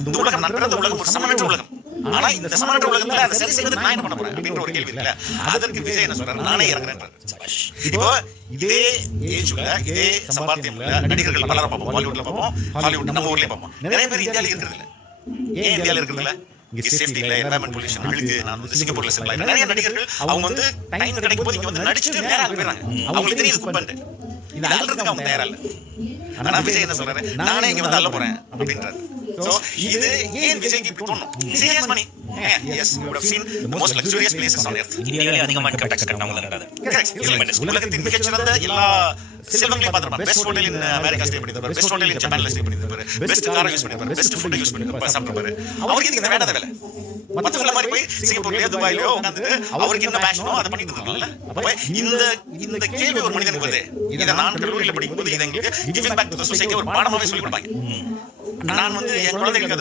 இந்த உலகம் நன்றது உலகம் ஒரு சமமற்ற உலகம். ஆனா இந்த சமமற்ற உலகத்துல அதை சரி செய்வது நான் என்ன பண்ண போறேன் அப்படின்ற ஒரு கேள்வி இல்ல. அதற்கு விஜய் என்ன சொல்றாரு? நானே இறங்குறேன் இப்போ இதே ஏஜ்ல இதே சம்பாத்தியம்ல நடிகர்கள் பலரை பார்ப்போம் பாலிவுட்ல பார்ப்போம். ஹாலிவுட் நம்ம ஊர்லயே பார்ப்போம். நிறைய பேர் இந்தியால இருக்கிறது இல்ல. ஏன் இந்தியால இருக்கிறது இல்ல? இங்க சேஃப்டி இல்ல என்வரன்மெண்ட் பொல்யூஷன் அழுகு நான் வந்து சிங்கப்பூர்ல செட்டில் ஆயிட்டேன் நிறைய நடிகர்கள் அவங்க வந்து டைம் கிடைக்கும் போது இங்க வந்து நடிச்சுட்டு நேரா அங்க போயிடுறாங்க. அவங்களுக்கு தெரியுது குப்பன்ட்டு இது அல்றதுக்கு அவங்க தயாரா இல்ல. ஆனா விஜய் என்ன சொல்றாரு? நானே இங்க வந்து அள்ள போறேன் அப்படின்றாரு இது ஏன் விஜய்க்கு இப்படி தோணும்? Serious money yes you have seen the most luxurious places on earth இந்தியாவிலே அதிகமாக கட்டினவங்க தான் அது உலகத்தின் மிகச்சிறந்த எல்லா செல்வங்களையும் பார்த்திருப்பார் best hotel in America stay பண்ணிருப்பாரு பெஸ்ட் ஹோட்டல் இன் ஜப்பான்ல ஸ்டே பண்ணிருப்பாரு பெஸ்ட் காரை யூஸ் பண்ணிருப்பாரு பெஸ்ட் ஃபுட் யூஸ் பண்ணிருப்பாரு சாப்பிட்டுருப்பாரு அவருக்கு இந்த வேண்டாத வேலை. மத்தவங்கள மாதிரி போய் சிங்கப்பூர்லயோ துபாயிலயோ உட்காந்துட்டு அவருக்கு என்ன பேஷனோ அதை பண்ணிட்டு இருக்கலாம்ல அப்ப இந்த இந்த கேள்வி ஒரு மனிதனுக்கு வருது. இதை நான் கல்லூரியில படிக்கும்போது இதை எங்களுக்கு கிவிங் பேக் டு சொசைட்டி ஒரு பாடமாவே சொல்லி கொடுப்பாங்க. நான் வந்து என் குழந்தைகளுக்கு